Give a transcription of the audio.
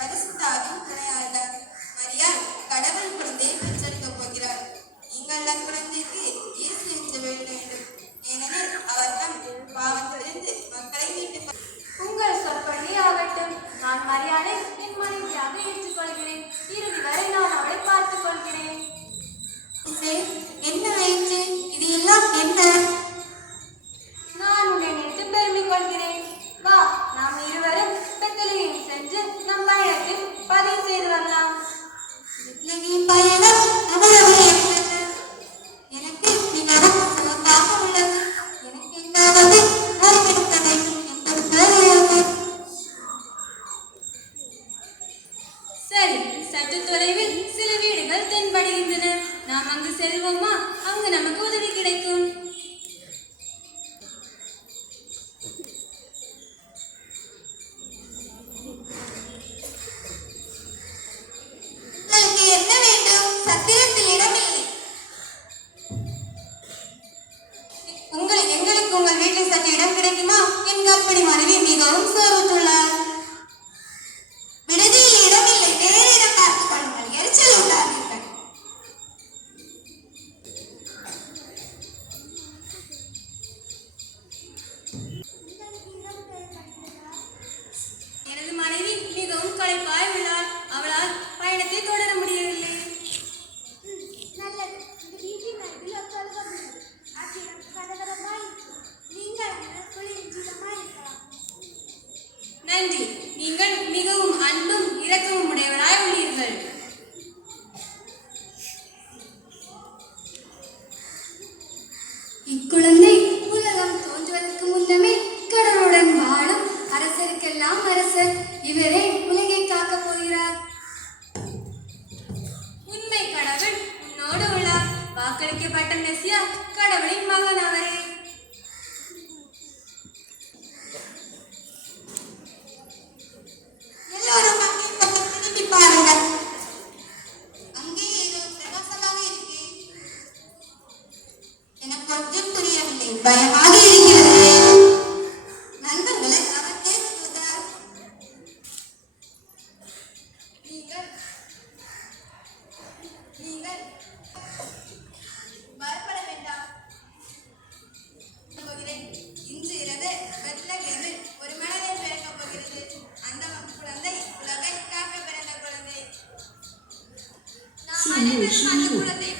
பரிசுத்தாவின் துணையாளர் மரியாள் கடவுள் குழந்தையை பெற்றெடுக்க போகிறார். நீங்கள் குழந்தைக்கு சரி சற்று தொலைவில் சில வீடுகள் தென்படுகின்றன. நாம் அங்கு செல்வோமா? அங்கு நமக்கு உதவி கிடைக்கும். உங்கள் எங்களுக்கு உங்கள் வீட்டில் சற்று இடம் கிடைக்குமா? என் கற்பனை மனைவி மிகவும் சோர்வுற்றுள்ளார் மிகவும் களைப்பாய் உள்ளாள் அவளால் பயணத்தை தொடர முடியவில்லை. நன்றி. நீங்கள் மிகவும் அன்பும் pertenecía a Carabrín 没有深入。